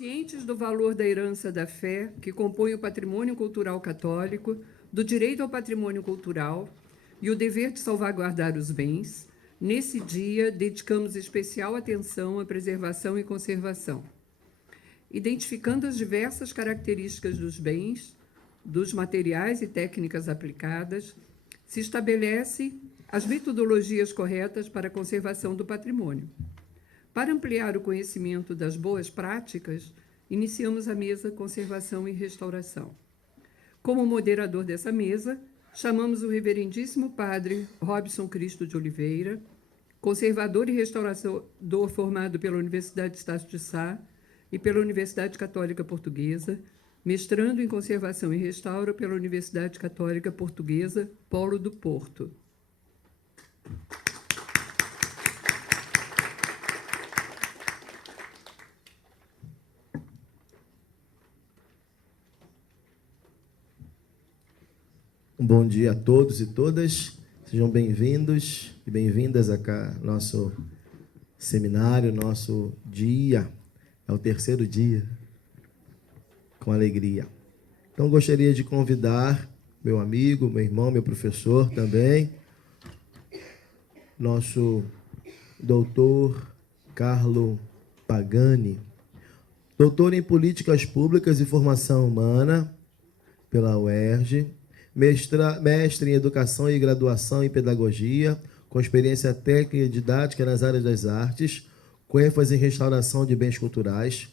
Cientes do valor da herança da fé, que compõe o patrimônio cultural católico, do direito ao patrimônio cultural e o dever de salvaguardar os bens, nesse dia dedicamos especial atenção à preservação e conservação. Identificando as diversas características dos bens, dos materiais e técnicas aplicadas, se estabelece as metodologias corretas para a conservação do patrimônio. Para ampliar o conhecimento das boas práticas, iniciamos a mesa Conservação e Restauração. Como moderador dessa mesa, chamamos o reverendíssimo padre Robson Cristo de Oliveira, conservador e restaurador formado pela Universidade de Estácio de Sá e pela Universidade Católica Portuguesa, mestrando em Conservação e Restauro pela Universidade Católica Portuguesa, Polo do Porto. Bom dia a todos e todas, sejam bem-vindos e bem-vindas a nosso seminário, nosso dia, é o terceiro dia, com alegria. Então, gostaria de convidar meu amigo, meu irmão, meu professor também, nosso doutor Carlo Pagani, doutor em Políticas Públicas e Formação Humana pela UERJ, mestre em Educação e Graduação em Pedagogia, com experiência técnica e didática nas áreas das artes, com ênfase em restauração de bens culturais,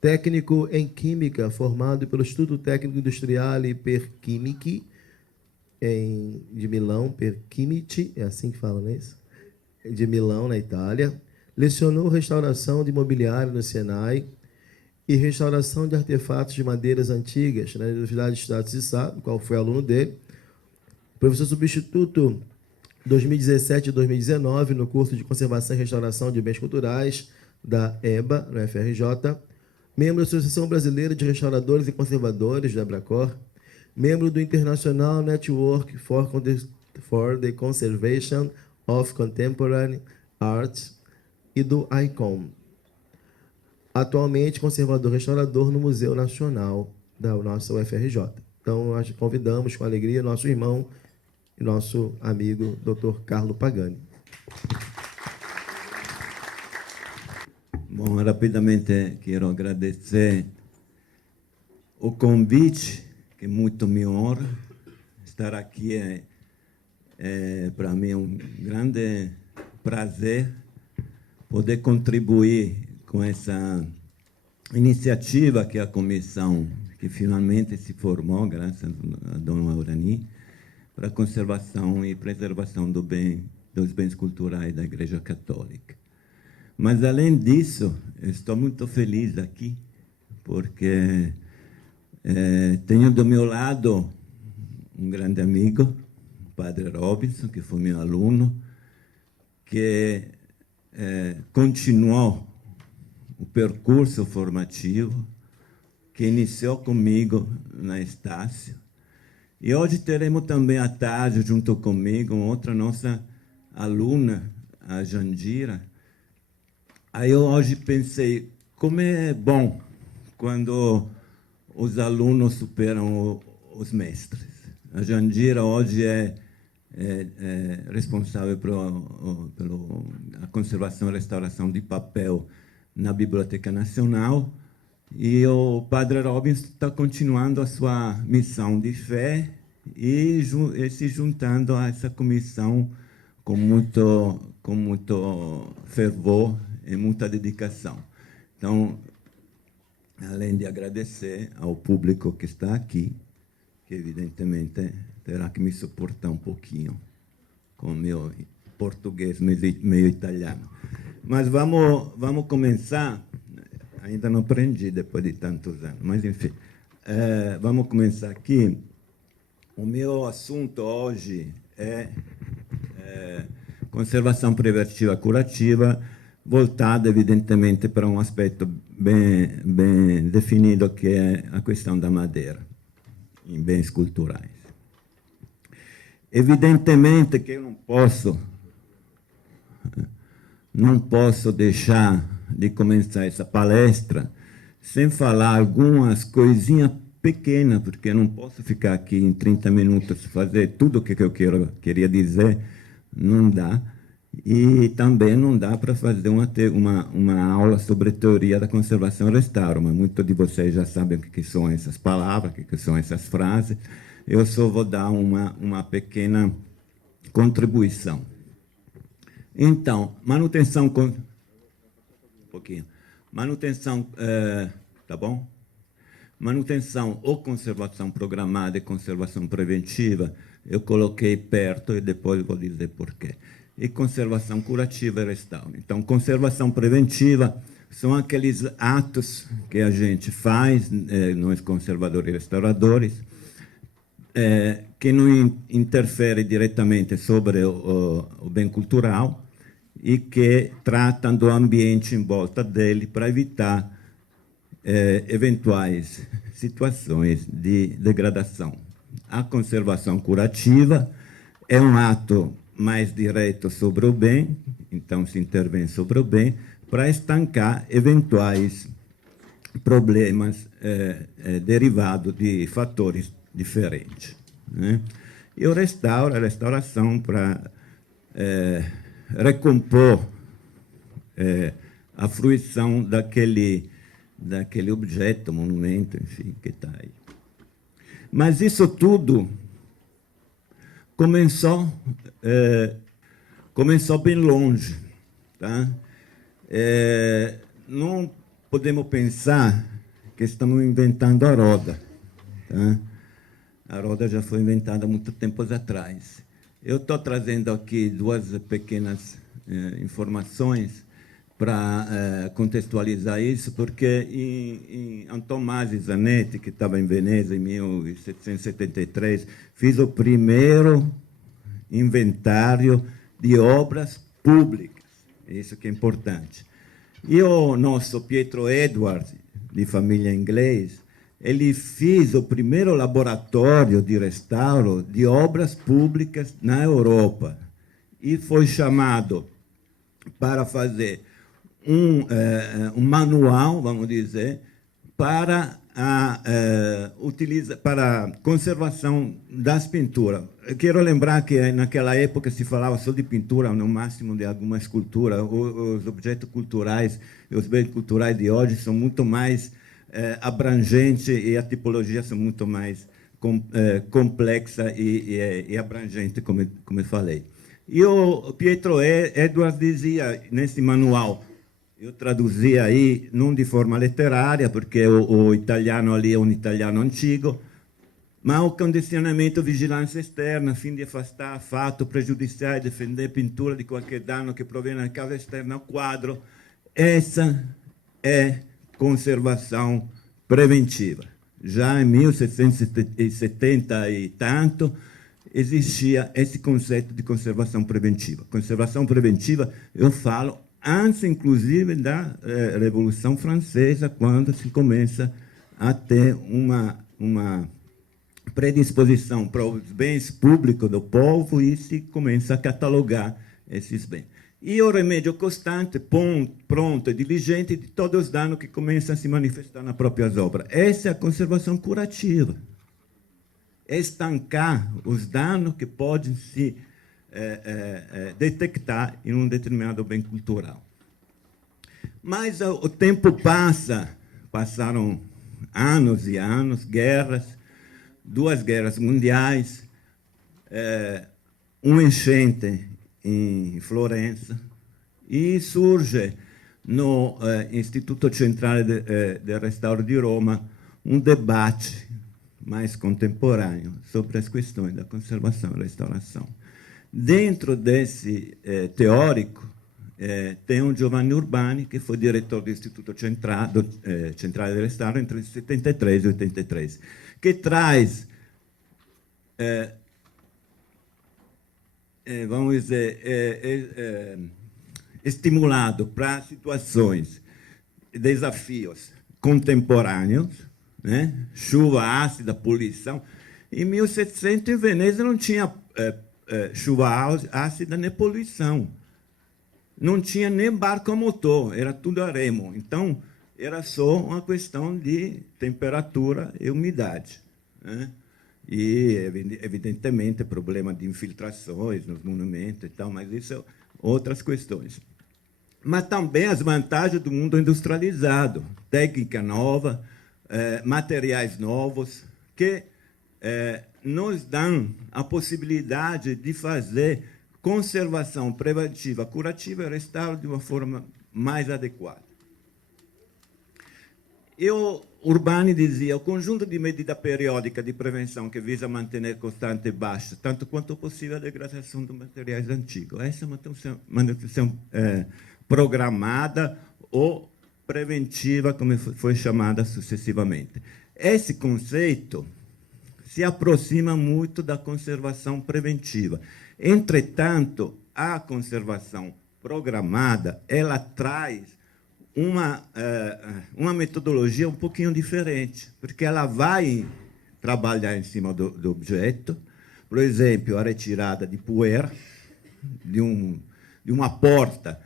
técnico em Química, formado pelo Instituto Técnico Industriale per Chimici, de Milão, per Chimici, é assim que fala, não é isso? De Milão, na Itália. Lecionou restauração de imobiliário no Senai e restauração de artefatos de madeiras antigas na Universidade de Estácio de Sá, do qual foi aluno dele. Professor substituto 2017 e 2019 no curso de Conservação e Restauração de Bens Culturais da EBA, no FRJ. Membro da Associação Brasileira de Restauradores e Conservadores, da Abracor. Membro do International Network for the Conservation of Contemporary Art e do ICOM. Atualmente, conservador-restaurador no Museu Nacional da nossa UFRJ. Então, nós convidamos com alegria nosso irmão e nosso amigo, Dr. Carlo Pagani. Bom, rapidamente quero agradecer o convite, que muito me honra. Estar aqui para mim um grande prazer poder contribuir com essa iniciativa que a comissão, que finalmente se formou, graças a Dona Urani, para a conservação e preservação dos bens culturais da Igreja Católica. Mas, além disso, estou muito feliz aqui, porque tenho do meu lado um grande amigo, o Padre Robson, que foi meu aluno, que continuou o percurso formativo que iniciou comigo na Estácio. E hoje teremos também à tarde, junto comigo, outra nossa aluna, a Jandira. Aí eu hoje pensei, como é bom quando os alunos superam os mestres. A Jandira hoje é responsável pela conservação e restauração de papel na Biblioteca Nacional, e o Padre Robson está continuando a sua missão de fé e se juntando a essa comissão com muito fervor e muita dedicação. Então, além de agradecer ao público que está aqui, que evidentemente terá que me suportar um pouquinho com o meu português meio italiano. Mas vamos começar. Ainda não aprendi depois de tantos anos, mas enfim. Vamos começar aqui. O meu assunto hoje é conservação preventiva curativa, voltada, evidentemente, para um aspecto bem definido, que é a questão da madeira em bens culturais. Evidentemente que eu não posso deixar de começar essa palestra sem falar algumas coisinhas pequenas, porque eu não posso ficar aqui em 30 minutos fazer tudo o que eu queria dizer, não dá. E também não dá para fazer uma aula sobre teoria da conservação e restauro, mas muitos de vocês já sabem o que são essas palavras, o que são essas frases. Eu só vou dar uma pequena contribuição. Então, manutenção tá bom? Manutenção ou conservação programada e conservação preventiva, eu coloquei perto e depois vou dizer por quê. E conservação curativa e restauro. Então, conservação preventiva são aqueles atos que a gente faz, nós conservadores e restauradores, que não interfere diretamente sobre o bem cultural e que tratam do ambiente em volta dele para evitar eventuais situações de degradação. A conservação curativa é um ato mais direto sobre o bem, então se intervém sobre o bem, para estancar eventuais problemas derivados de fatores diferentes, né? E o restauro, a restauração para recompor a fruição daquele objeto, monumento, enfim, que está aí. Mas isso tudo começou bem longe, tá? Não podemos pensar que estamos inventando a roda, tá? A roda já foi inventada há muito tempo atrás. Eu estou trazendo aqui duas pequenas informações para contextualizar isso, porque em Antomaso Zanetti, que estava em Veneza em 1773, fez o primeiro inventário de obras públicas. Isso que é importante. E o nosso Pietro Edwards, de família inglesa, ele fez o primeiro laboratório de restauro de obras públicas na Europa e foi chamado para fazer um manual, vamos dizer, para para a conservação das pinturas. Eu quero lembrar que naquela época se falava só de pintura, no máximo de alguma escultura. Os objetos culturais e os bens culturais de hoje são muito mais abrangentes e a tipologia são muito mais complexa e abrangente, como eu falei. E o Pietro Edwards dizia nesse manual, eu traduzi aí, não de forma literária, porque o italiano ali é um italiano antigo, mas o condicionamento vigilância externa, a fim de afastar fato prejudicial e defender pintura de qualquer dano que provenha da causa externa ao quadro. Essa é conservação preventiva. Já em 1770 e tanto, existia esse conceito de conservação preventiva. Conservação preventiva, eu falo, antes, inclusive, da Revolução Francesa, quando se começa a ter uma predisposição para os bens públicos do povo e se começa a catalogar esses bens. E o remédio constante, pronto e diligente de todos os danos que começam a se manifestar nas próprias obras. Essa é a conservação curativa. Estancar os danos que podem se detectar em um determinado bem cultural. Mas o tempo passaram anos e anos, guerras, 2 guerras mundiais, uma enchente em Florença, e surge no Instituto Centrale de Restauro de Roma um debate mais contemporâneo sobre as questões da conservação e restauração. Dentro desse teórico, tem um Giovanni Urbani, que foi diretor do Instituto Centrale de Restauro entre 73 e 83, que traz, vamos dizer, estimulado para situações, desafios contemporâneos, né? Chuva ácida, poluição. Em 1700, em Veneza, não tinha chuva ácida nem poluição. Não tinha nem barco a motor, era tudo a remo. Então, era só uma questão de temperatura e umidade, né? E, evidentemente, problema de infiltrações nos monumentos e tal, mas isso é outras questões. Mas também as vantagens do mundo industrializado, técnica nova, materiais novos, que nos dão a possibilidade de fazer conservação preventiva, curativa e restauro de uma forma mais adequada. Urbani dizia: o conjunto de medidas periódicas de prevenção que visa manter constante e baixa, tanto quanto possível, a degradação dos materiais antigos. Essa é uma manutenção programada ou preventiva, como foi chamada sucessivamente. Esse conceito se aproxima muito da conservação preventiva. Entretanto, a conservação programada, ela traz uma metodologia um pouquinho diferente, porque ela vai trabalhar em cima do objeto. Por exemplo, a retirada de poeira de uma porta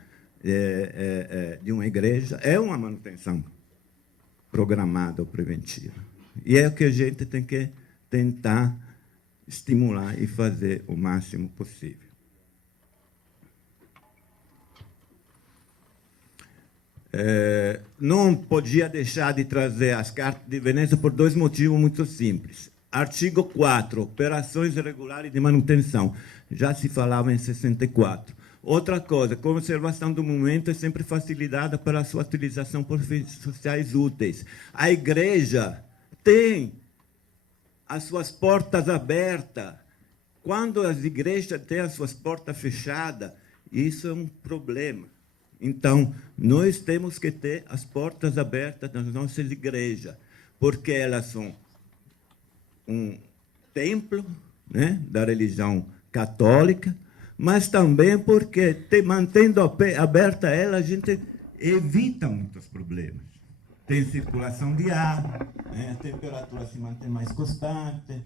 de uma igreja é uma manutenção programada ou preventiva. E é o que a gente tem que tentar estimular e fazer o máximo possível. Não podia deixar de trazer as cartas de Veneza por dois motivos muito simples. Artigo 4, operações irregulares de manutenção. Já se falava em 64. Outra coisa, conservação do monumento é sempre facilitada pela sua utilização por fins sociais úteis. A igreja tem as suas portas abertas. Quando as igrejas têm as suas portas fechadas, isso é um problema. Então, nós temos que ter as portas abertas nas nossas igrejas, porque elas são um templo, né, da religião católica, mas também porque, mantendo aberta ela, a gente evita muitos problemas. Tem circulação de ar, né, a temperatura se mantém mais constante,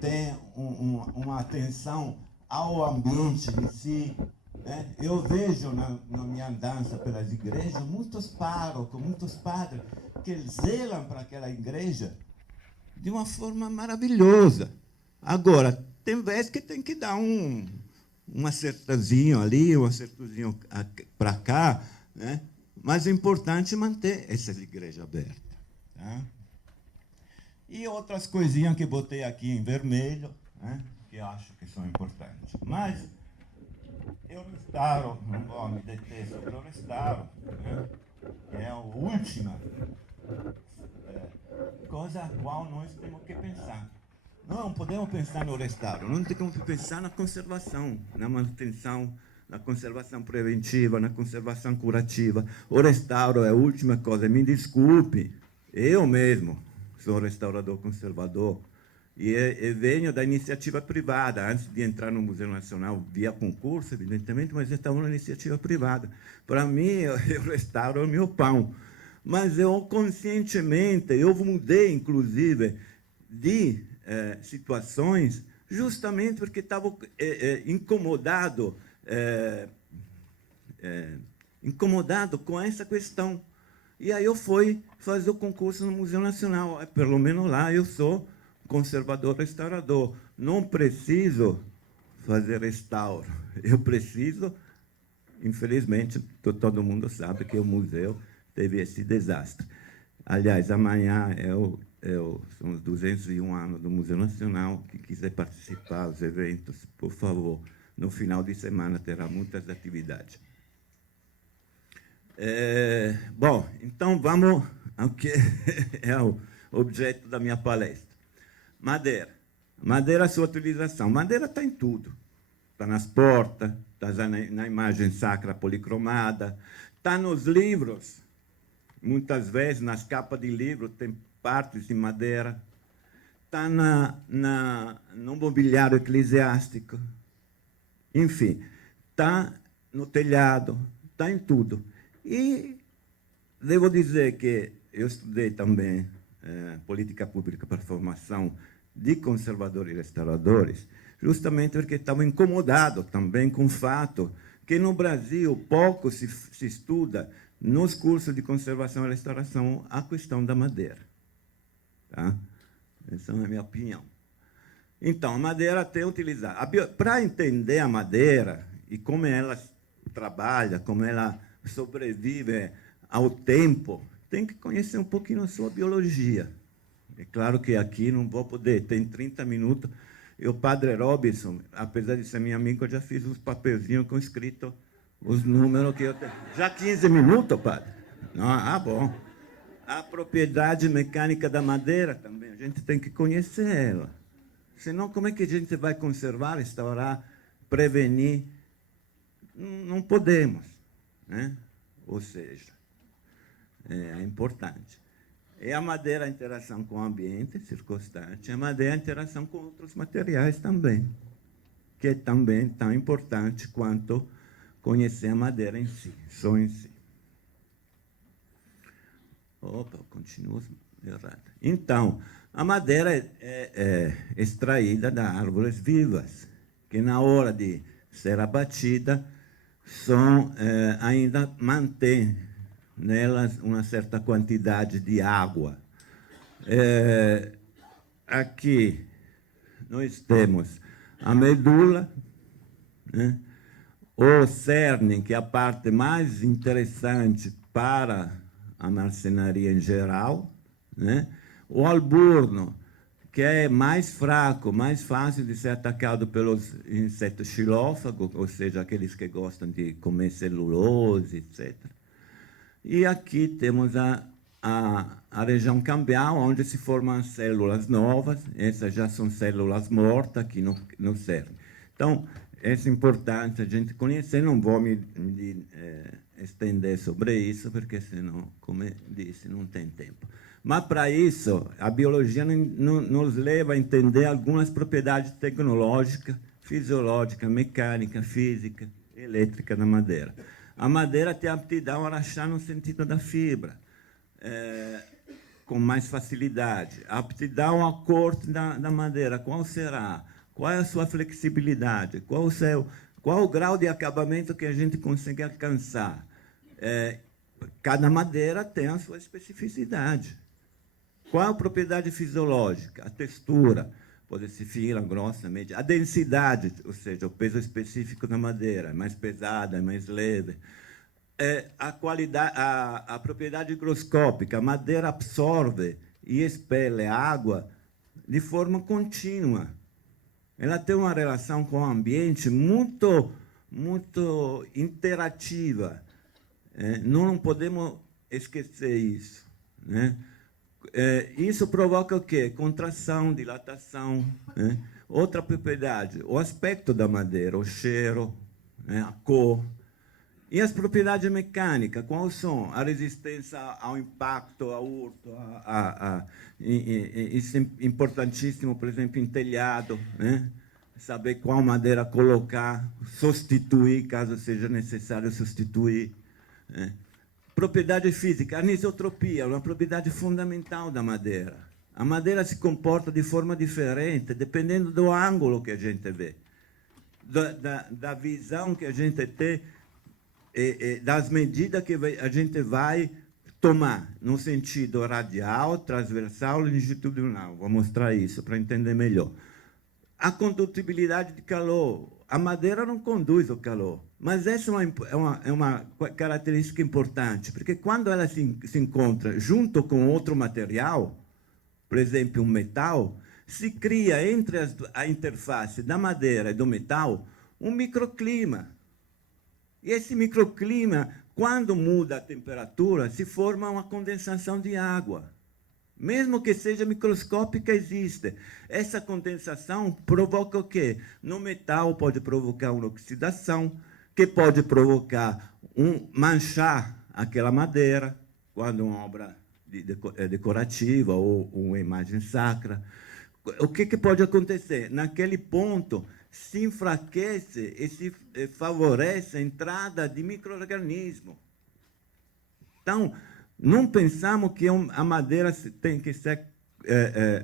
tem uma atenção ao ambiente em si. Eu vejo na minha andança pelas igrejas muitos párocos, muitos padres que zelam para aquela igreja de uma forma maravilhosa. Agora, tem vezes que tem que dar um acertozinho ali, um acertozinho para cá, né? Mas é importante manter essas igrejas abertas. Tá? E outras coisinhas que botei aqui em vermelho, né? Que eu acho que são importantes. Mas eu restauro, não vou me deter sobre o restauro, né? É a última coisa a qual nós temos que pensar. Não podemos pensar no restauro, não temos que pensar na conservação, na manutenção, na conservação preventiva, na conservação curativa. O restauro é a última coisa. Me desculpe, eu mesmo sou restaurador conservador, e venho da iniciativa privada, antes de entrar no Museu Nacional, via concurso, evidentemente, mas eu estava na iniciativa privada. Para mim, eu restauro o meu pão. Mas eu, conscientemente, eu mudei, inclusive, de situações, justamente porque estava incomodado com essa questão. E aí eu fui fazer o concurso no Museu Nacional. Pelo menos lá eu sou conservador restaurador. Não preciso fazer restauro. Eu preciso, infelizmente, todo mundo sabe que o museu teve esse desastre. Aliás, amanhã são os 201 anos do Museu Nacional. Quem quiser participar dos eventos, por favor, no final de semana terá muitas atividades. Bom, então vamos ao que é o objeto da minha palestra. Madeira. Madeira, a sua utilização. Madeira está em tudo. Está nas portas, está na imagem sacra policromada, está nos livros. Muitas vezes, nas capas de livro, tem partes de madeira. Está no mobiliário eclesiástico. Enfim, está no telhado, está em tudo. E devo dizer que eu estudei também política pública para a formação de conservadores e restauradores, justamente porque estava incomodado também com o fato que no Brasil pouco se estuda nos cursos de conservação e restauração a questão da madeira. Tá? Essa é a minha opinião. Então, a madeira tem utilizado. Para entender a madeira e como ela trabalha, como ela sobrevive ao tempo, tem que conhecer um pouquinho a sua biologia. É claro que aqui não vou poder, tem 30 minutos. E o padre Robinson, apesar de ser meu amigo, eu já fiz os papelzinhos com escrito os números que eu tenho. Já 15 minutos, padre? Não, bom. A propriedade mecânica da madeira também, a gente tem que conhecer ela. Senão, como é que a gente vai conservar, restaurar, prevenir? Não podemos, né? Ou seja, é importante. E a madeira, a interação com o ambiente circunstante, a madeira, a interação com outros materiais também, que é também tão importante quanto conhecer a madeira em si, só em si. Opa, continuo errado. Então, a madeira é extraída das árvores vivas, que na hora de ser abatida, ainda mantém nelas uma certa quantidade de água. Aqui nós temos a medula, né? O cerne, que é a parte mais interessante para a marcenaria em geral, né? O alburno, que é mais fraco, mais fácil de ser atacado pelos insetos xilófagos, ou seja, aqueles que gostam de comer celulose, etc. E aqui temos a região cambial, onde se formam as células novas. Essas já são células mortas aqui no cerne. Então, é importante a gente conhecer. Não vou me estender sobre isso, porque senão, como eu disse, não tem tempo. Mas, para isso, a biologia nos leva a entender algumas propriedades tecnológicas, fisiológicas, mecânicas, física, elétrica da madeira. A madeira tem a aptidão a rachar no sentido da fibra, com mais facilidade. A aptidão ao corte da madeira, qual será? Qual é a sua flexibilidade? Qual o grau de acabamento que a gente consegue alcançar? Cada madeira tem a sua especificidade. Qual a propriedade fisiológica? A textura, pode ser fina, grossa, média. A densidade, ou seja, o peso específico da madeira, é mais pesada, é mais leve. A qualidade, a propriedade higroscópica, a madeira absorve e expele a água de forma contínua. Ela tem uma relação com o ambiente muito interativa. Não podemos esquecer isso, né? Isso provoca o quê? Contração, dilatação, né? Outra propriedade, o aspecto da madeira, o cheiro, né? A cor. E as propriedades mecânicas, quais são? A resistência ao impacto, ao hurto, isso é importantíssimo, por exemplo, em telhado, né? Saber qual madeira colocar, substituir, caso seja necessário substituir, né? Propriedade física, a anisotropia, uma propriedade fundamental da madeira. A madeira se comporta de forma diferente, dependendo do ângulo que a gente vê, da visão que a gente tem, das medidas que a gente vai tomar, no sentido radial, transversal, longitudinal. Vou mostrar isso para entender melhor. A condutibilidade de calor. A madeira não conduz o calor, mas essa é uma característica importante, porque quando ela se encontra junto com outro material, por exemplo, um metal, se cria entre a interface da madeira e do metal um microclima. E esse microclima, quando muda a temperatura, se forma uma condensação de água. Mesmo que seja microscópica, existe. Essa condensação provoca o quê? No metal pode provocar uma oxidação, que pode provocar manchar aquela madeira, quando uma obra decorativa ou uma imagem sacra. O que pode acontecer? Naquele ponto, se enfraquece e se favorece a entrada de micro-organismos. Então, não pensamos que a madeira tem que ser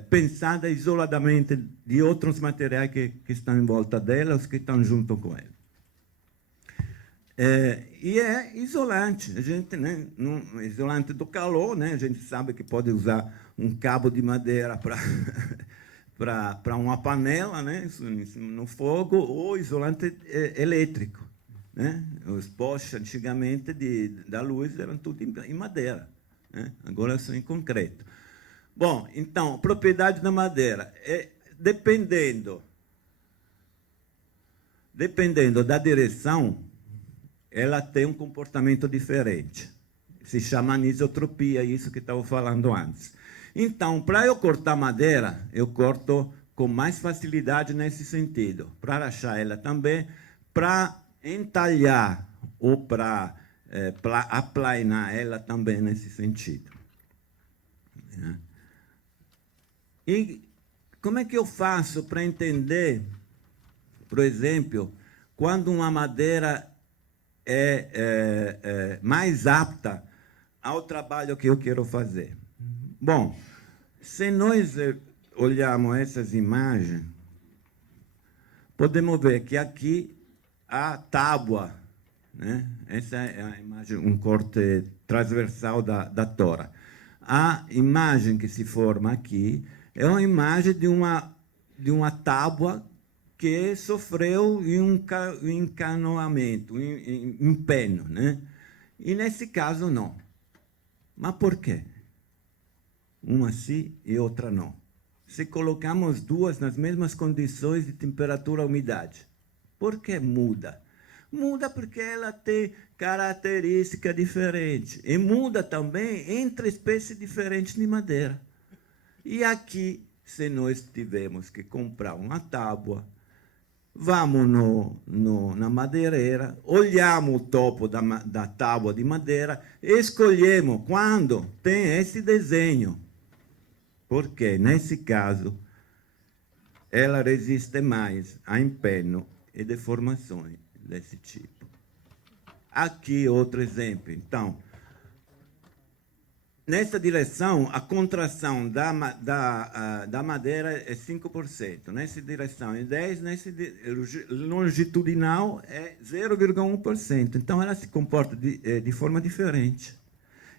pensada isoladamente de outros materiais que estão em volta dela, os que estão junto com ela. E é isolante. A gente, né, isolante do calor, né, a gente sabe que pode usar um cabo de madeira para para uma panela, né, no fogo, ou isolante elétrico. Né? Os postes, antigamente, da luz, eram tudo em madeira. Né? Agora são em concreto. Bom, então, propriedade da madeira. Dependendo da direção, ela tem um comportamento diferente. Se chama anisotropia, isso que estava falando antes. Então, para eu cortar madeira, eu corto com mais facilidade nesse sentido. Para achar ela também, para entalhar ou para aplainar ela também nesse sentido. E como é que eu faço para entender, por exemplo, quando uma madeira é mais apta ao trabalho que eu quero fazer? Bom, se nós olharmos essas imagens, podemos ver que aqui a tábua, né? Essa é a imagem, um corte transversal da tora. A imagem que se forma aqui é uma imagem de uma tábua que sofreu um encanoamento, um empenho, né? E nesse caso não. Mas por quê? Uma sim e outra não. Se colocamos duas nas mesmas condições de temperatura e umidade, por que muda? Muda porque ela tem característica diferente. E muda também entre espécies diferentes de madeira. E aqui, se nós tivermos que comprar uma tábua, vamos na madeireira, olhamos o topo da tábua de madeira, escolhemos quando tem esse desenho. Porque, nesse caso, ela resiste mais a empenho e deformações desse tipo. Aqui, outro exemplo. Então, nessa direção, a contração da madeira é 5%. Nessa direção é 10%, nessa longitudinal é 0,1%. Então, ela se comporta de forma diferente.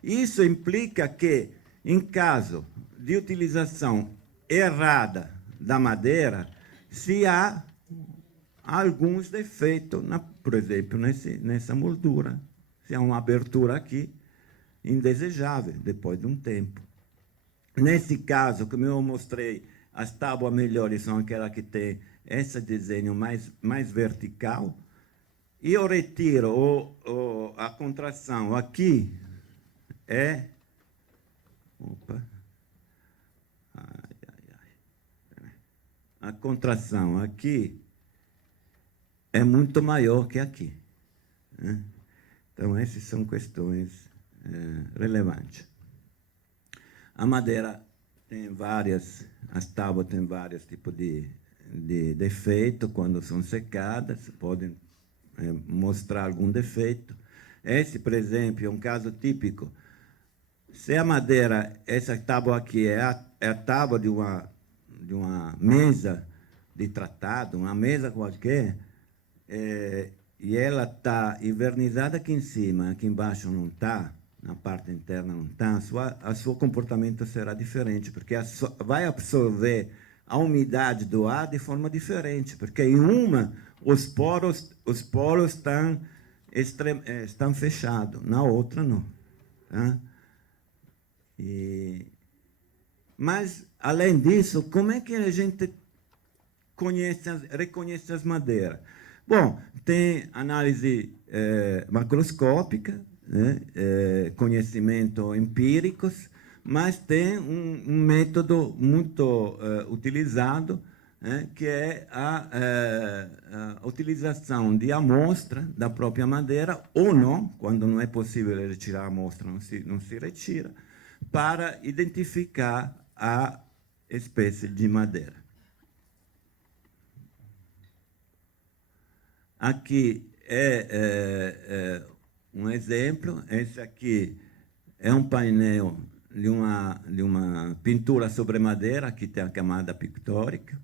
Isso implica que, em caso de utilização errada da madeira, se há alguns defeitos, por exemplo, nessa moldura. Se há uma abertura aqui, indesejável, depois de um tempo. Nesse caso, como eu mostrei, as tábuas melhores são aquelas que têm esse desenho mais vertical, e eu retiro a contração aqui, a contração aqui é muito maior que aqui. Né? Então, essas são questões relevantes. A madeira tem as tábuas têm vários tipos de defeito quando são secadas, podem mostrar algum defeito. Esse, por exemplo, é um caso típico. Se a madeira, essa tábua aqui é a tábua de uma mesa de tratado, uma mesa qualquer, e ela está envernizada aqui em cima, aqui embaixo não está, na parte interna não está, o seu comportamento será diferente, porque vai absorver a umidade do ar de forma diferente, porque em uma os poros estão fechados, na outra não. Tá? Mas, além disso, como é que a gente reconhece as madeiras? Bom, tem análise macroscópica, né, conhecimento empíricos, mas tem um método muito utilizado, né, que é a utilização de amostra da própria madeira, ou não, quando não é possível retirar a amostra, não se retira, para identificar a espécie de madeira. Aqui é um exemplo. Esse aqui é um painel de uma pintura sobre madeira, que tem a camada pictórica.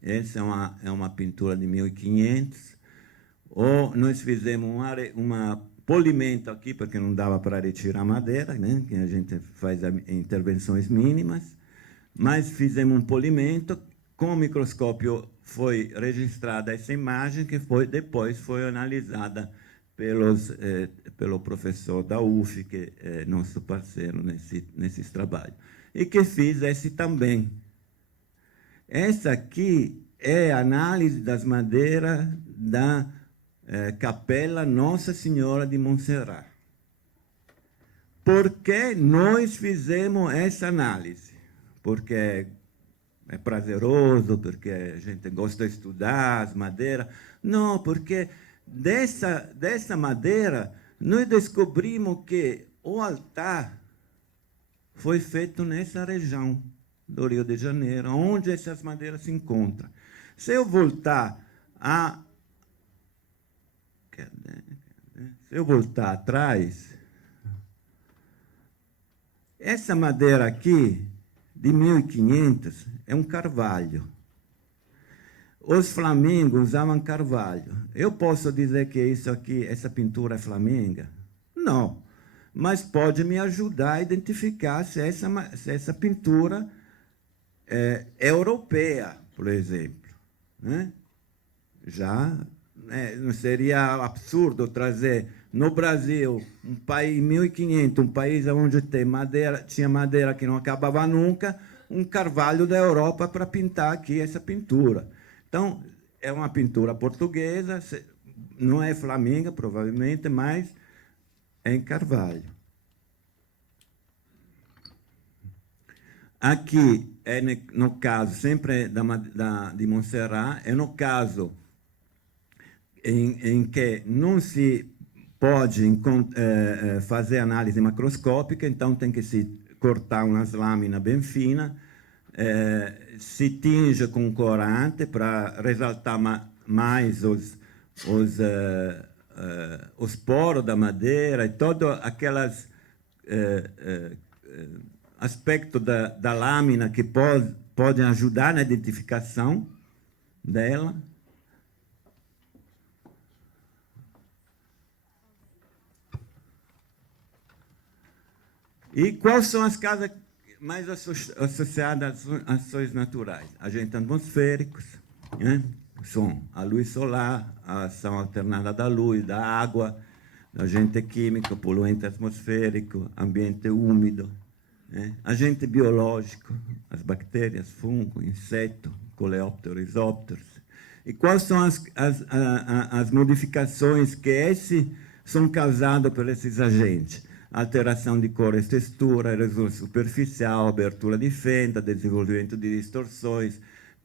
Essa é uma pintura de 1500. Ou nós fizemos uma polimento aqui, porque não dava para retirar madeira, né? Que a gente faz intervenções mínimas, mas fizemos um polimento. Com o microscópio foi registrada essa imagem, que depois foi analisada pelo professor da UF, que é nosso parceiro nesses trabalhos, e que fiz esse também. Essa aqui é a análise das madeiras da Capela Nossa Senhora de Montserrat. Por que nós fizemos essa análise? Porque é prazeroso, porque a gente gosta de estudar as madeiras. Não, porque dessa madeira nós descobrimos que o altar foi feito nessa região do Rio de Janeiro, onde essas madeiras se encontram. Se eu voltar atrás, essa madeira aqui, de 1500, é um carvalho. Os flamengos usavam carvalho. Eu posso dizer que isso aqui, essa pintura é flamenga? Não. Mas pode me ajudar a identificar se essa pintura é europeia, por exemplo, né? Já não seria absurdo trazer no Brasil, um país 1500, um país onde tinha madeira que não acabava nunca, um carvalho da Europa para pintar aqui essa pintura. Então, é uma pintura portuguesa, não é flamenga, provavelmente, mas é em carvalho. Aqui, no caso, sempre de Montserrat, é no caso em que não se pode fazer análise macroscópica, então tem que se cortar umas lâminas bem finas, se tinge com corante para ressaltar mais os poros da madeira e todo aqueles aspectos da lâmina que podem ajudar na identificação dela. E quais são as casas mais associadas às ações naturais? Agentes atmosféricos, né? São a luz solar, a ação alternada da luz, da água, agente químico, poluente atmosférico, ambiente úmido, né? Agente biológico, as bactérias, fungos, insetos, coleópteros, isópteros. E quais são as modificações que são causadas por esses agentes? Alteração de cor e textura, erosão superficial, abertura de fenda, desenvolvimento de distorções,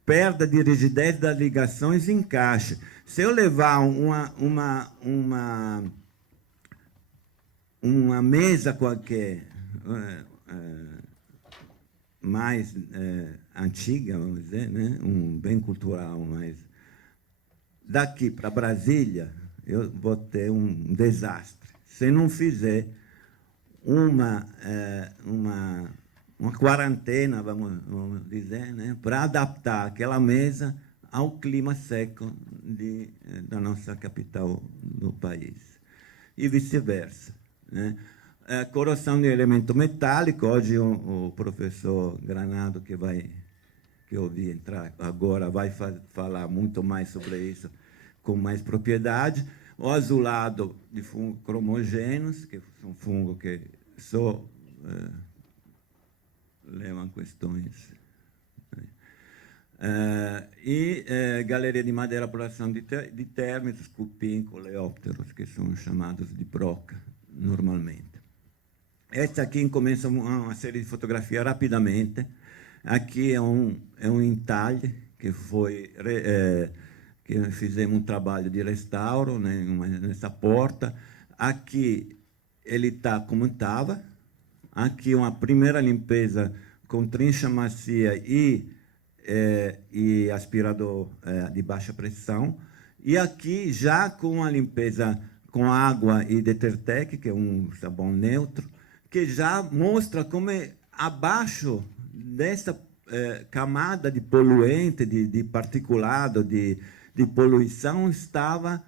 perda de rigidez das ligações e encaixe. Se eu levar uma mesa qualquer, mais antiga, vamos dizer, né? Um bem cultural, mas daqui para Brasília, eu vou ter um desastre. Se não fizer uma quarentena, vamos dizer, né, para adaptar aquela mesa ao clima seco da nossa capital do país. E vice-versa, né? Corrosão de elemento metálico, hoje o professor Granado, que eu vi entrar agora, vai falar muito mais sobre isso, com mais propriedade. O azulado de fungos cromogêneos, que são fungos que só levam questões. Galeria de madeira por ação de térmitos, cupim, coleópteros, que são chamados de broca, normalmente. Esta aqui começa uma série de fotografias rapidamente. Aqui é um entalhe que que fizemos um trabalho de restauro, né, nessa porta. Aqui ele está como estava. Aqui uma primeira limpeza com trincha macia e aspirador de baixa pressão. E aqui já com a limpeza com água e Detertec, que é um sabão neutro, que já mostra como abaixo dessa camada de poluente, de particulado, de poluição, estava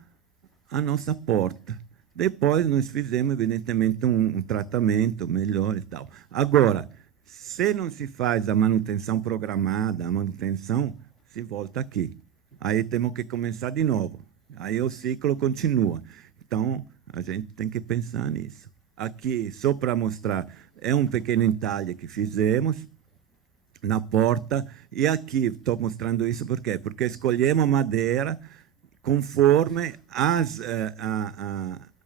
a nossa porta. Depois nós fizemos, evidentemente, um tratamento melhor e tal. Agora, se não se faz a manutenção programada, a manutenção, se volta aqui. Aí temos que começar de novo. Aí o ciclo continua. Então, a gente tem que pensar nisso. Aqui, só para mostrar, é um pequeno entalhe que fizemos na porta. E aqui, estou mostrando isso por quê? Porque escolhemos madeira conforme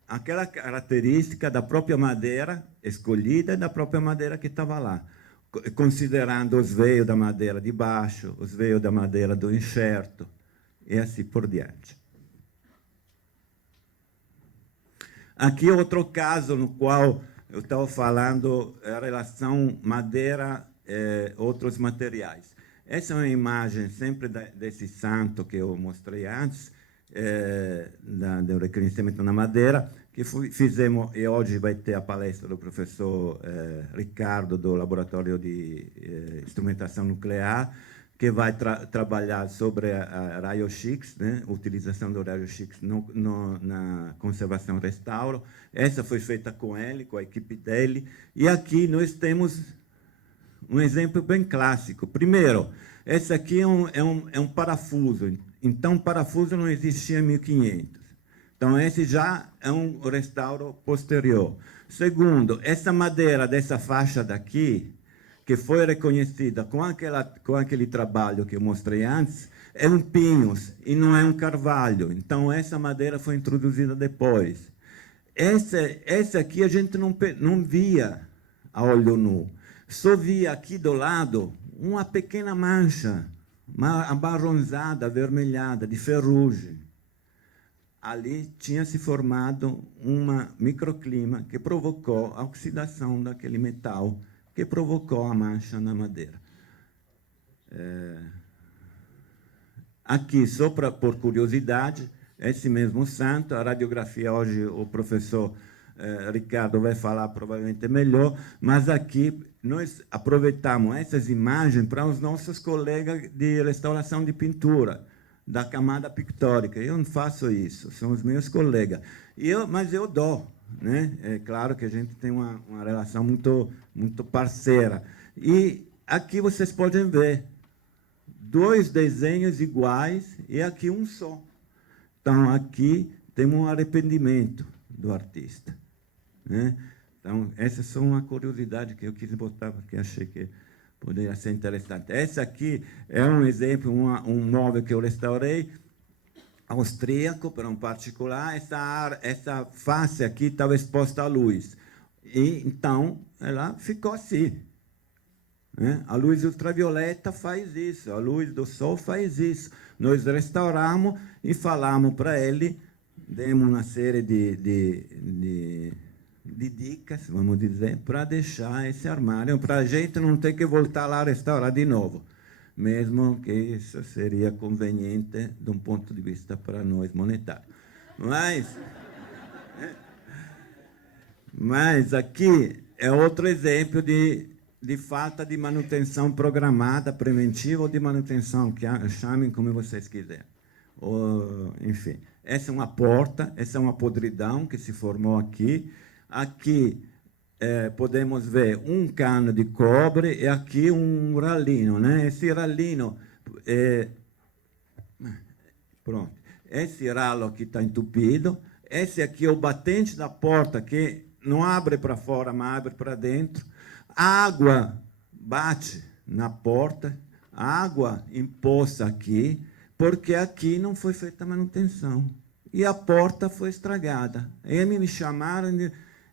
aquela característica da própria madeira escolhida e da própria madeira que estava lá, considerando os veios da madeira de baixo, os veios da madeira do enxerto, e assim por diante. Aqui outro caso no qual eu estava falando a relação madeira e outros materiais. Essa é uma imagem sempre desse santo que eu mostrei antes, do reconhecimento na madeira, que fizemos, e hoje vai ter a palestra do professor Ricardo, do Laboratório de Instrumentação Nuclear, que vai trabalhar sobre a raio-x, né, a utilização do raio-x na conservação e restauro. Essa foi feita com ele, com a equipe dele. E aqui nós temos um exemplo bem clássico. Primeiro, esse aqui é um parafuso. Então, parafuso não existia em 1500. Então, esse já é um restauro posterior. Segundo, essa madeira dessa faixa daqui, que foi reconhecida com aquele trabalho que eu mostrei antes, é um pinhos e não é um carvalho. Então, essa madeira foi introduzida depois. Essa aqui a gente não via a olho nu. Só via aqui do lado uma pequena mancha, amarronzada, avermelhada, de ferrugem. Ali tinha se formado um microclima que provocou a oxidação daquele metal, que provocou a mancha na madeira. Aqui, só por curiosidade, esse mesmo santo, a radiografia hoje o professor Ricardo vai falar provavelmente melhor, mas aqui nós aproveitamos essas imagens para os nossos colegas de restauração de pintura, da camada pictórica. Eu não faço isso, são os meus colegas. Mas eu dou. Né? É claro que a gente tem uma relação muito parceira. E aqui vocês podem ver 2 desenhos iguais e aqui um só. Então, aqui temos um arrependimento do artista. Né? Então, essas são uma curiosidade que eu quis botar, porque achei que poderia ser interessante. Esse aqui é um exemplo, um móvel que eu restaurei, austríaco, para um particular. Essa face aqui estava exposta à luz. E, então, ela ficou assim. Né? A luz ultravioleta faz isso, a luz do sol faz isso. Nós restauramos e falamos para ele, demos uma série de dicas, vamos dizer, para deixar esse armário, para a gente não ter que voltar lá a restaurar de novo, mesmo que isso seria conveniente de um ponto de vista para nós monetário. Mas aqui é outro exemplo de falta de manutenção programada, preventiva ou de manutenção, que chamem como vocês quiserem. Enfim, essa é uma porta, essa é uma podridão que se formou aqui. Aqui podemos ver um cano de cobre e aqui um ralino. Né? Esse ralino, pronto, esse ralo aqui está entupido. Esse aqui é o batente da porta, que não abre para fora, mas abre para dentro. A água bate na porta, a água empoça aqui, porque aqui não foi feita a manutenção. E a porta foi estragada. Aí me chamaram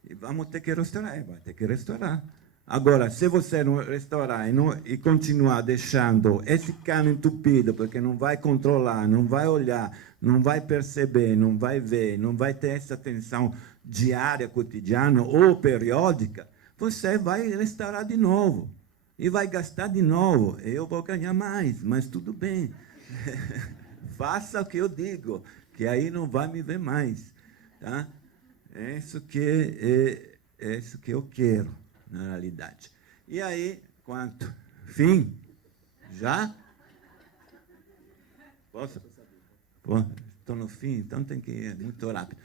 e vamos ter que restaurar. Vai ter que restaurar. Agora, se você não restaurar e continuar deixando esse cano entupido, porque não vai controlar, não vai olhar, não vai perceber, não vai ver, não vai ter essa atenção diária, cotidiana ou periódica, você vai restaurar de novo. E vai gastar de novo. Eu vou ganhar mais, mas tudo bem. Faça o que eu digo, que aí não vai me ver mais. Tá? É isso que eu quero, na realidade. E aí, quanto? Fim? Já? Posso? estou no fim, então tem que ir muito rápido.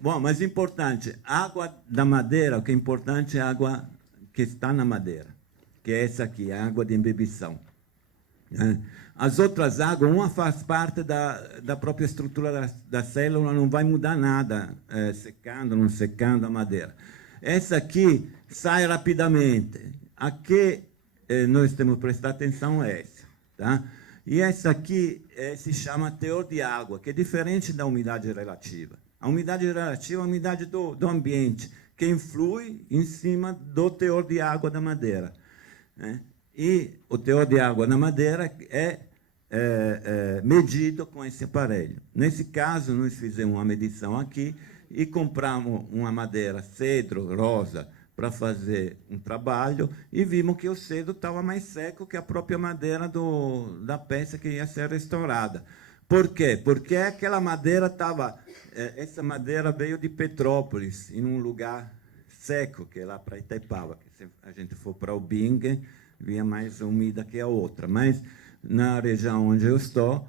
Bom, mas importante, água da madeira, o que é importante é a água que está na madeira, que é essa aqui, a água de embebição. As outras águas, uma faz parte da própria estrutura da célula, não vai mudar nada, secando, não secando a madeira. Essa aqui sai rapidamente. A que nós temos que prestar atenção é essa. Tá? E essa aqui se chama teor de água, que é diferente da umidade relativa. A umidade relativa é a umidade do ambiente, que influi em cima do teor de água da madeira. Né? E o teor de água na madeira é medido com esse aparelho. Nesse caso, nós fizemos uma medição aqui e compramos uma madeira cedro rosa para fazer um trabalho e vimos que o cedro estava mais seco que a própria madeira da peça que ia ser restaurada. Por quê? Porque aquela madeira estava... essa madeira veio de Petrópolis, em um lugar seco, que é lá para Itaipava. Que se a gente for para o Bingen, vinha mais úmida que a outra. Mas na região onde eu estou,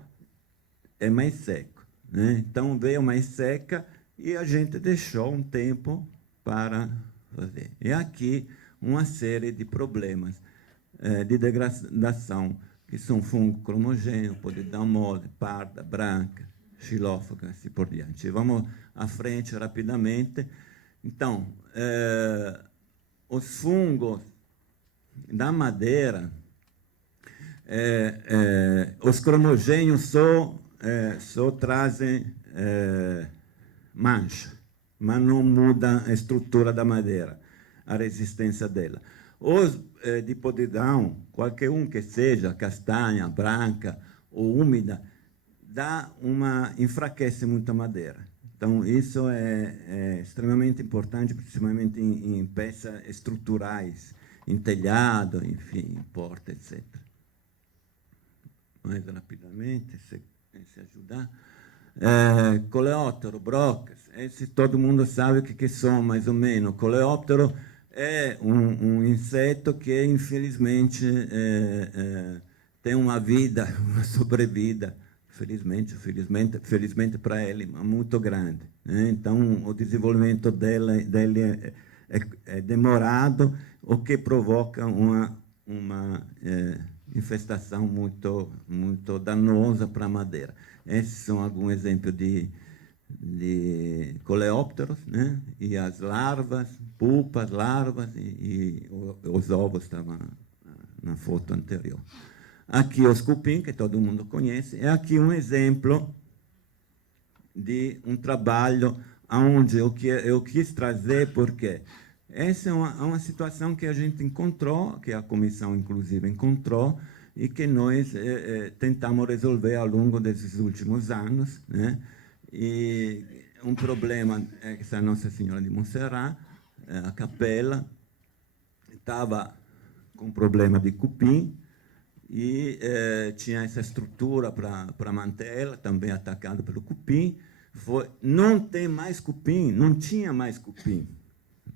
é mais seco. Né? Então, veio mais seca e a gente deixou um tempo para fazer. E aqui, uma série de problemas de degradação, que são fungo cromogêneo, podridão mole, parda, branca, xilófaga, assim por diante. Vamos à frente rapidamente. Então, os fungos da madeira, os cromogênios só trazem mancha, mas não muda a estrutura da madeira, a resistência dela. Os de podridão, qualquer um que seja, castanha, branca ou úmida, enfraquece muito a madeira. Então, isso é extremamente importante, principalmente em peças estruturais, em telhado, enfim, em porta, etc. Mais rapidamente, se ajudar. Coleóptero, brocas, esse todo mundo sabe o que são, mais ou menos. Coleóptero é um inseto que, infelizmente, tem uma vida, uma sobrevida, felizmente para ele, muito grande. Né? Então, o desenvolvimento dele é demorado, o que provoca uma infestação muito danosa para a madeira. Esses são alguns exemplos de coleópteros, né? E as larvas, pupas, larvas, e os ovos estavam na foto anterior. Aqui os cupim, que todo mundo conhece, é aqui um exemplo de um trabalho onde eu quis trazer, porque essa é uma situação que a gente encontrou, que a comissão, inclusive, encontrou, e que nós tentamos resolver ao longo desses últimos anos. Né? E um problema é que essa Nossa Senhora de Montserrat, a capela, estava com problema de cupim, e tinha essa estrutura para manter ela, também atacada pelo cupim. Não tem mais cupim, não tinha mais cupim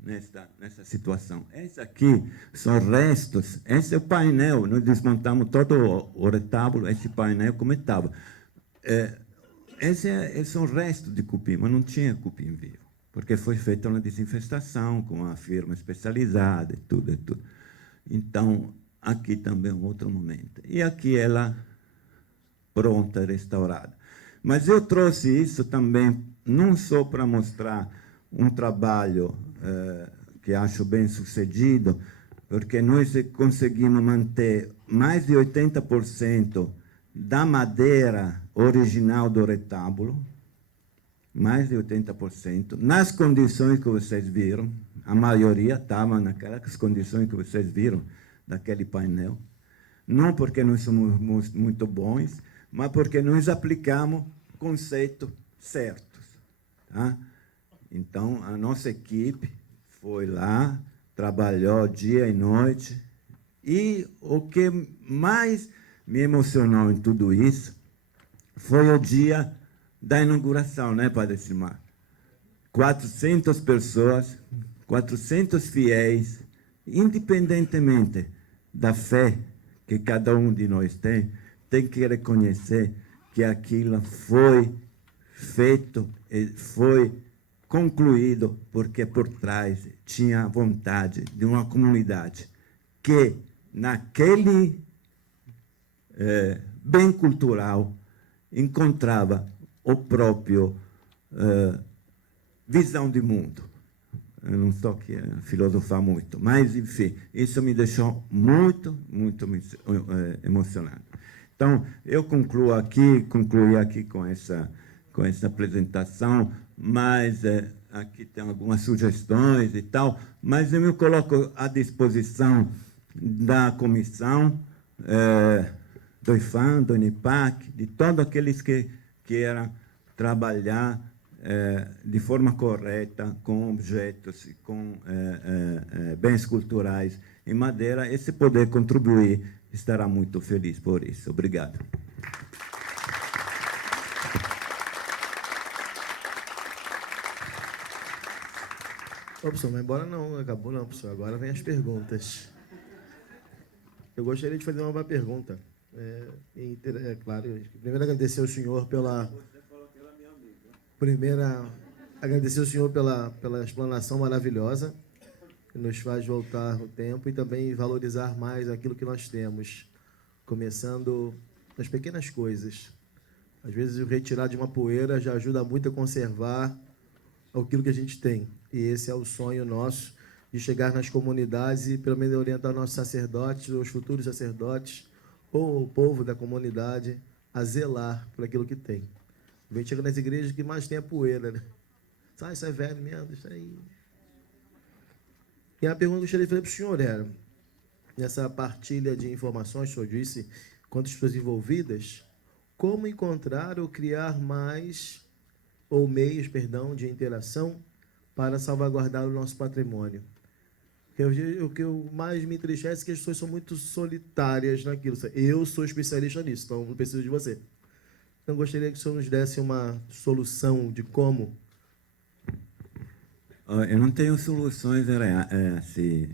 nessa situação. Esse aqui são restos, esse é o painel, nós desmontamos todo o retábulo, esse painel como estava. Esses são restos de cupim, mas não tinha cupim vivo, porque foi feita uma desinfestação com uma firma especializada e tudo. Então, aqui também um outro momento. E aqui ela pronta, restaurada. Mas eu trouxe isso também, não só para mostrar um trabalho que acho bem sucedido, porque nós conseguimos manter mais de 80% da madeira original do retábulo, mais de 80%, nas condições que vocês viram, a maioria estava naquelas condições que vocês viram, daquele painel, não porque nós somos muito bons, mas porque nós aplicamos conceitos certos. Tá? Então, a nossa equipe foi lá, trabalhou dia e noite, e o que mais me emocionou em tudo isso foi o dia da inauguração, né, Padre Simar? 400 pessoas, 400 fiéis, independentemente da fé que cada um de nós tem que reconhecer que aquilo foi feito e foi concluído porque por trás tinha a vontade de uma comunidade que, naquele bem cultural, encontrava o próprio visão de mundo. Eu não estou aqui a filosofar muito, mas, enfim, isso me deixou muito, muito emocionado. Então, eu concluí aqui com essa apresentação, mas aqui tem algumas sugestões e tal, mas eu me coloco à disposição da comissão, do IFAM, do INIPAC, de todos aqueles que queiram trabalhar de forma correta com objetos e com bens culturais em madeira, e se poder contribuir, estará muito feliz por isso. Obrigado. Ô, professor, mas embora não, acabou não, professor. Agora vem as perguntas. Eu gostaria de fazer uma pergunta. Claro, primeiro agradecer ao senhor pela... agradecer ao senhor pela explanação maravilhosa, que nos faz voltar no tempo e também valorizar mais aquilo que nós temos, começando nas pequenas coisas. Às vezes, o retirar de uma poeira já ajuda muito a conservar aquilo que a gente tem. E esse é o sonho nosso, de chegar nas comunidades e, pelo menos, orientar nossos sacerdotes, os futuros sacerdotes, ou o povo da comunidade, a zelar por aquilo que tem. A gente chega nas igrejas que mais tem a poeira, né? Isso é velho mesmo, isso aí. E a pergunta que eu gostaria de fazer para o senhor era, nessa partilha de informações, o senhor disse, quantas pessoas envolvidas, como encontrar ou criar mais, ou meios, perdão, de interação para salvaguardar o nosso patrimônio? O que mais me entristece é que as pessoas são muito solitárias naquilo. Eu sou especialista nisso, então não preciso de você. Então, gostaria que o senhor nos desse uma solução de como. Eu não tenho soluções assim,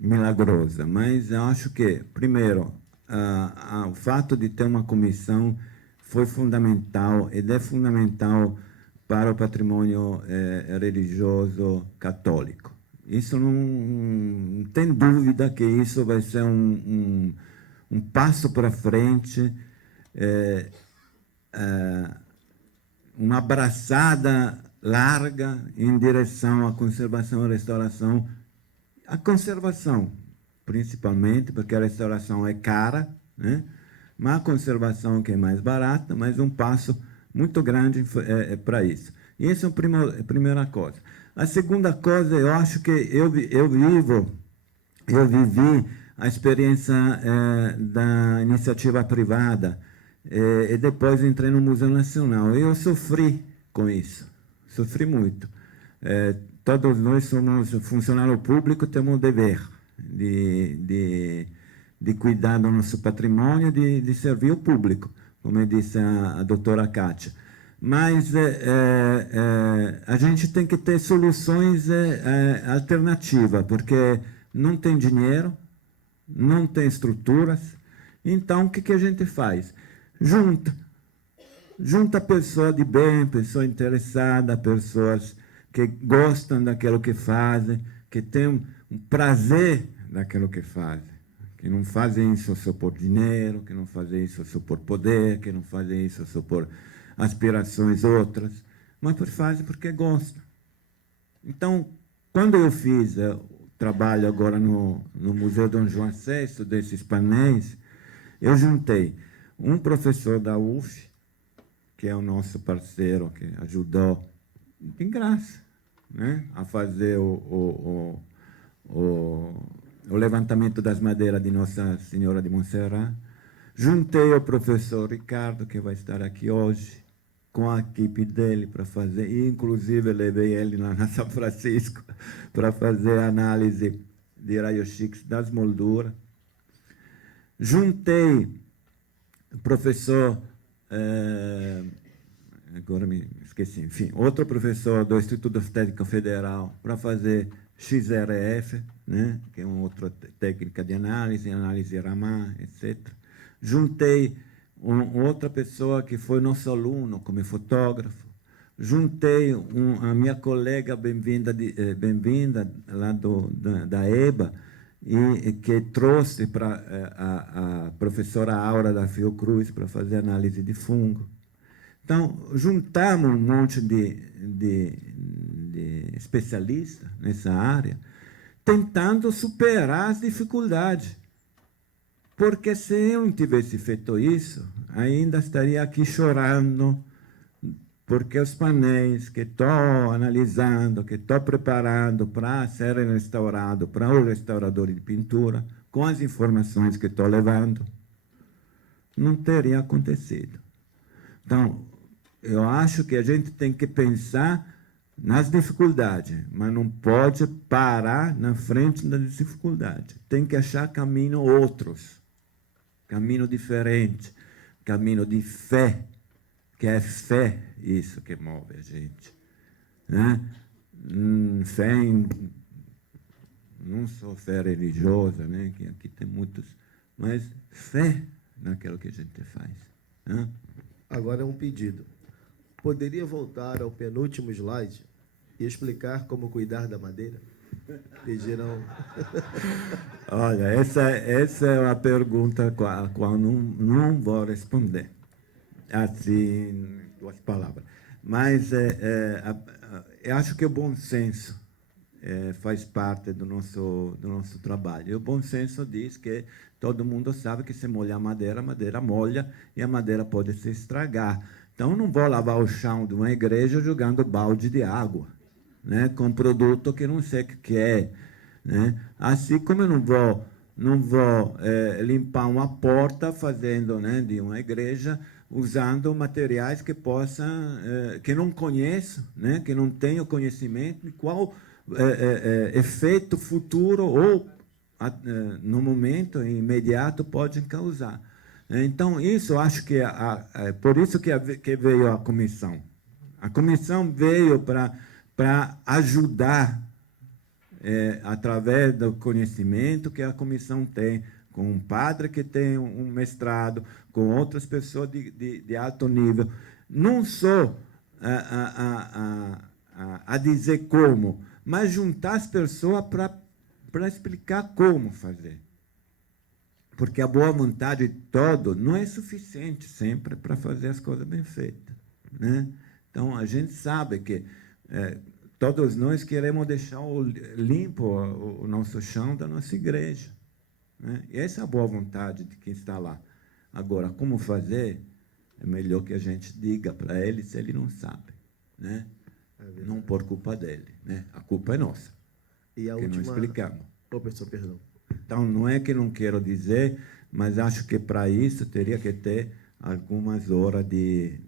milagrosas, mas eu acho que, primeiro, o fato de ter uma comissão foi fundamental, e é fundamental para o patrimônio religioso católico. Isso não tem dúvida que isso vai ser um passo para frente, uma abraçada larga em direção à conservação e restauração. A conservação, principalmente, porque a restauração é cara, né? Mas a conservação, que é mais barata, mas um passo muito grande para isso. E essa é a primeira coisa. A segunda coisa, eu acho que eu vivi a experiência da iniciativa privada, e depois entrei no Museu Nacional. Eu sofri com isso, sofri muito. Todos nós somos funcionários públicos, temos o dever de cuidar do nosso patrimônio, de servir o público, como disse a doutora Kátia. Mas a gente tem que ter soluções alternativas, porque não tem dinheiro, não tem estruturas. Então, o que a gente faz? Junta pessoas de bem, pessoas interessadas, pessoas que gostam daquilo que fazem, que têm um prazer daquilo que fazem, que não fazem isso só por dinheiro, que não fazem isso só por poder, que não fazem isso só por aspirações outras, mas fazem porque gostam. Então, quando eu fiz o trabalho agora no Museu Dom João VI, desses painéis, eu juntei um professor da UF, que é o nosso parceiro, que ajudou de graça, né, a fazer o levantamento das madeiras de Nossa Senhora de Montserrat. Juntei o professor Ricardo, que vai estar aqui hoje, com a equipe dele para fazer, e inclusive levei ele lá na São Francisco para fazer a análise de raio-x das molduras. Juntei o professor, agora me esqueci, enfim, outro professor do Instituto Técnico Federal para fazer XRF, né, que é uma outra técnica de análise Raman, etc. Juntei outra pessoa que foi nosso aluno como fotógrafo. Juntei a minha colega bem-vinda lá da EBA, e que trouxe para a professora Aura da Fiocruz para fazer análise de fungo. Então, juntamos um monte de especialistas nessa área, tentando superar as dificuldades. Porque se eu não tivesse feito isso, ainda estaria aqui chorando, porque os painéis que estou analisando, que estou preparando para serem restaurados para os restauradores de pintura, com as informações que estou levando, não teria acontecido. Então, eu acho que a gente tem que pensar nas dificuldades, mas não pode parar na frente da dificuldade. Tem que achar caminhos outros, caminho diferente, caminho de fé, que é fé isso que move a gente, né? Fé não só fé religiosa, né? Que aqui tem muitos, mas fé naquilo que a gente faz, né? Agora é um pedido. Poderia voltar ao penúltimo slide e explicar como cuidar da madeira? Pediram. Olha, essa é uma pergunta a qual não vou responder, assim, em 2 palavras. Mas eu acho que o bom senso faz parte do nosso trabalho. E o bom senso diz que todo mundo sabe que se molhar a madeira molha e a madeira pode se estragar. Então, eu não vou lavar o chão de uma igreja jogando balde de água, né, com produto que não sei o que é, né? Assim como eu não vou limpar uma porta fazendo, né, de uma igreja usando materiais que que não conheço, né, que não tenho conhecimento de qual efeito futuro ou no momento imediato podem causar. Então, isso eu acho que por isso que veio a comissão. A comissão veio para ajudar, através do conhecimento que a comissão tem, com um padre que tem um mestrado, com outras pessoas de alto nível, não só a dizer como, mas juntar as pessoas para explicar como fazer. Porque a boa vontade toda não é suficiente sempre para fazer as coisas bem feitas, né? Então, a gente sabe que todos nós queremos deixar limpo o nosso chão da nossa igreja, né? E essa é a boa vontade de quem está lá. Agora, como fazer, é melhor que a gente diga para ele se ele não sabe, né? Não por culpa dele, né? A culpa é nossa, E a que última. não explicamos. Ô, professor, perdão. Então, não é que não quero dizer, mas acho que para isso teria que ter algumas horas de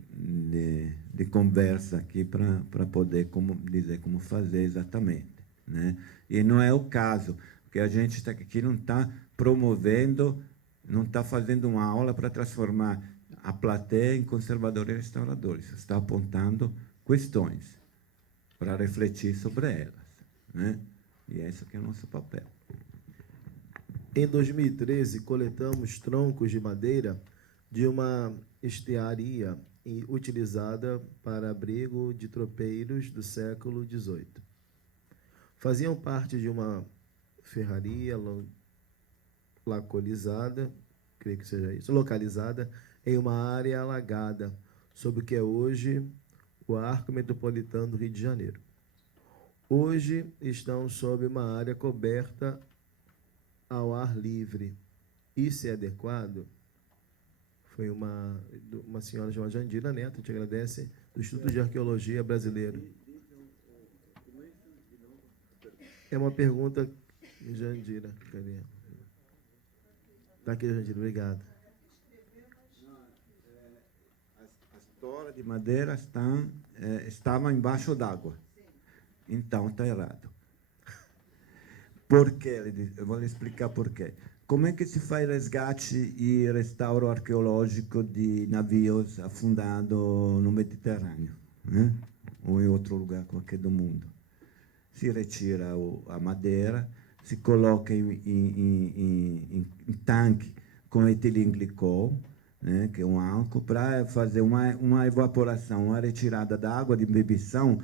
conversa aqui para poder dizer como fazer exatamente, né? E não é o caso, porque a gente aqui não está promovendo, não está fazendo uma aula para transformar a plateia em conservadores e restauradores. Está apontando questões para refletir sobre elas, né? E esse que é o nosso papel. Em 2013, coletamos troncos de madeira de uma estiaria utilizada para abrigo de tropeiros do século XVIII. Faziam parte de uma ferraria creio que seja isso, localizada em uma área alagada, sob o que é hoje o Arco Metropolitano do Rio de Janeiro. Hoje estão sob uma área coberta ao ar livre. Isso é adequado? Foi uma senhora chamada Jandira Neto, te agradece, do Instituto de Arqueologia Brasileiro. É uma pergunta, Jandira. Cadê? Está aqui, Jandira, obrigado. As toras de madeira estavam embaixo d'água. Então, está errado. Por quê? Eu vou lhe explicar por quê. Como é que se faz resgate e restauro arqueológico de navios afundados no Mediterrâneo, né? Ou em outro lugar qualquer do mundo? Se retira a madeira, se coloca em tanque com etilenglicol, né, que é um álcool, para fazer uma evaporação, uma retirada da água de bebição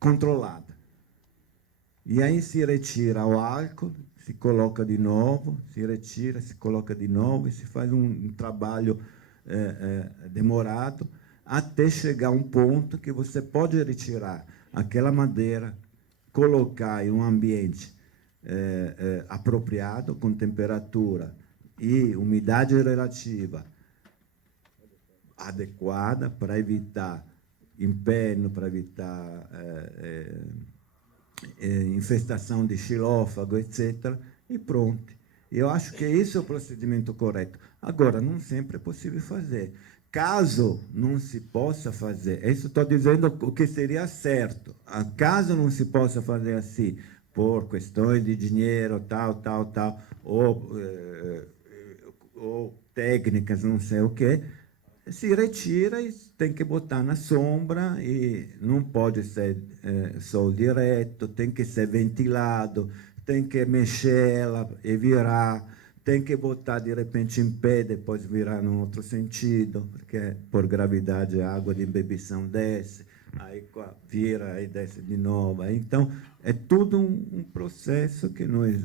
controlada. E aí se retira o álcool, se coloca de novo, se retira, se coloca de novo, e se faz um trabalho demorado, até chegar a um ponto que você pode retirar aquela madeira, colocar em um ambiente apropriado, com temperatura e umidade relativa adequada, para evitar empenho, para evitar infestação de xilófago, etc. E pronto. Eu acho que esse é o procedimento correto. Agora, não sempre é possível fazer. Caso não se possa fazer, isso estou dizendo o que seria certo. Caso não se possa fazer assim, por questões de dinheiro, tal, ou técnicas, não sei o quê, se retira e tem que botar na sombra, e não pode ser sol direto, tem que ser ventilado, tem que mexer ela e virar, tem que botar de repente em pé, depois virar no outro sentido, porque por gravidade a água de embebição desce, aí vira, aí desce de novo. Então, é tudo um processo que nós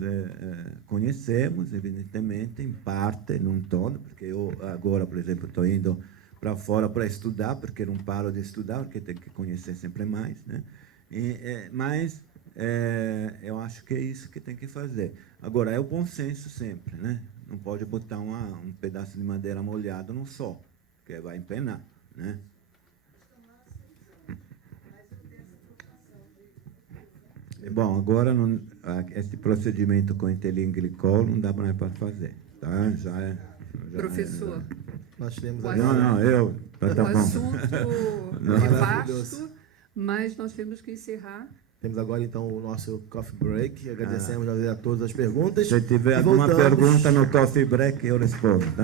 conhecemos, evidentemente, em parte, não todo, porque eu agora, por exemplo, estou indo para fora para estudar, porque não paro de estudar, porque tenho que conhecer sempre mais, né? Mas eu acho que é isso que tem que fazer. Agora, é o bom senso sempre, né? Não pode botar um pedaço de madeira molhado no sol, porque vai empenar, né? Bom, agora esse procedimento com etilenglicol não dá mais para fazer, tá? Já Professor, Nós temos o agora... Tá o bom. assunto é vasto, mas nós temos que encerrar. Temos agora, então, o nosso coffee break. Agradecemos a todas as perguntas. Se tiver E alguma voltamos. pergunta no coffee break, eu respondo, tá?